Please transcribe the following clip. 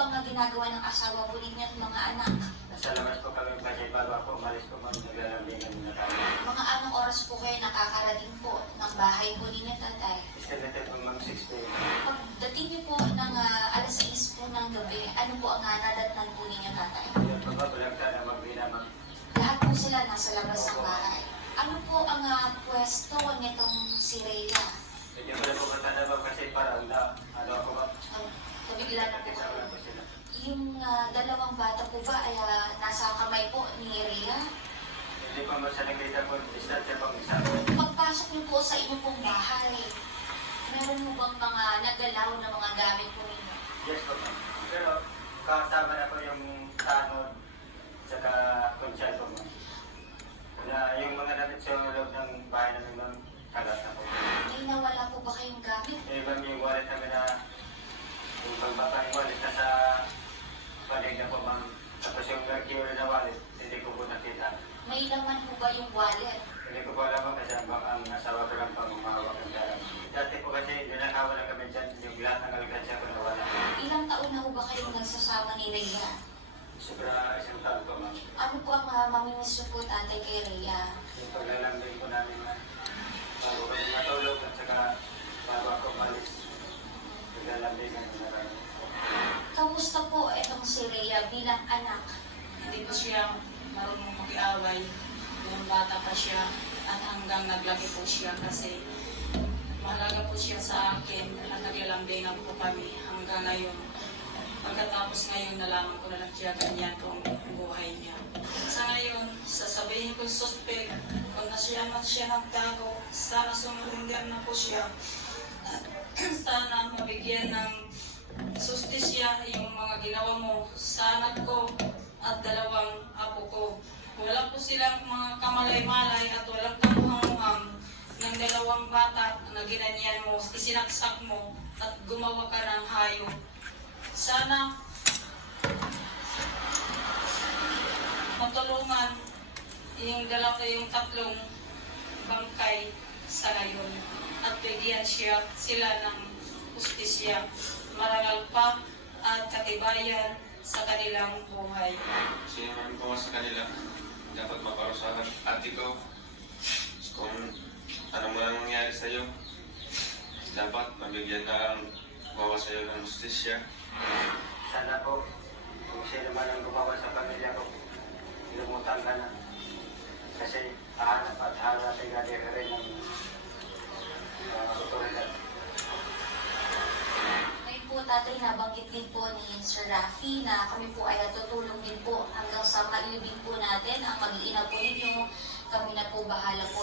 ang ginagawa ng asawa po ninyo at mga anak? Nasa labas po kami kasi bago ako umalis po ma'am, naglalambingan na tayo. Mga anong oras po kayo nakakarating po ng bahay po ninyo, tatay? Estimated po ma'am 6 p.m. Pagdating niyo po ng alas 6 po ng gabi, ano po ang nadatnan po ninyo, tatay? Yun po ma'am, walang ka na magbina ma'am. Lahat po sila nasa labas ng bahay. Ano po ang pwesto nitong si Rhea? Hindi ko na po matanda ma'am kasi parang ano ako ma'am. Nabigla na po Kasama kayo. po sila. Yung dalawang bata po ba ay nasa kamay po ni Rhea? Hindi po ma'am sa nakita po, distansya pang isa. Pagpasok niyo po sa inyong pong bahay, meron mo bang mga nagalaw na mga gamit po ninyo? Yes po ma'am. Pero kasama na po yung tanod saka konsyal po ma'am. Na yung mga damit sa loob ng bahay namin ma'am, kalat na po. May nawala po ba kayong gamit? Eh ma'am, yung wallet namin na yung pagbabang wallet na sa palig na po ma'am. Tapos yung nag-cure na wallet, hindi ko po nakita. May laman po ba yung wallet? Hindi ko po alam ma'am kasi ang asawa ko lang pang umahawak ng dalang. Dati po kasi binakawa na kami dyan, yung lahat ng alkansya ko nawala. Ilang taon na po ba kayong nagsasama ni Rhea? Sobra isang taon po ma'am. Ano po ang mamimiss niyo po, tatay, kay Rhea? Yung paglalambing po namin na bago kami matulog at saka bago ako umalis. Paglalambing na namin. Kamusta po itong si Rhea bilang anak? Hindi po siya marunong mag-iaway. Nung bata pa siya at hanggang naglaki po siya kasi mahalaga po siya sa akin at naglalambingan po kami hanggang ngayon. Pagkatapos ngayon, nalaman ko na lang siya ganyan po ang buhay niya. Sa ngayon, sasabihin ko suspect, kung nasya man siya nagtago, sana sumurinder na po siya. At sana mabigyan ng sustisya yung mga ginawa mo sa anak ko at dalawang apo ko. Wala po silang mga kamalay-malay at walang kamuhang ng dalawang bata na ginanyan mo, isinaksak mo at gumawa ka ng hayop. Sana matulungan yung tatlong bangkay sa ngayon at bigyan sila ng justisya, marangal pa at katibayan sa kanilang buhay. Sino man po sa kanila dapat maparusahan. Ate ko, kung ano man ang nangyari sa iyo, dapat mabigyan ka ang bawa sa iyo ng justisya. Sana po, kung sino man ang gumawa sa pamilya ko, ilumutan ka na. Kasi hahanap at harating natin rin ng otoridad. Ngayon po, tatay, nabanggit din po ni Sir Rafi na kami po ay tutulong din po hanggang sa mailibing po natin ang mag-iina po ninyo. Kami na po bahala po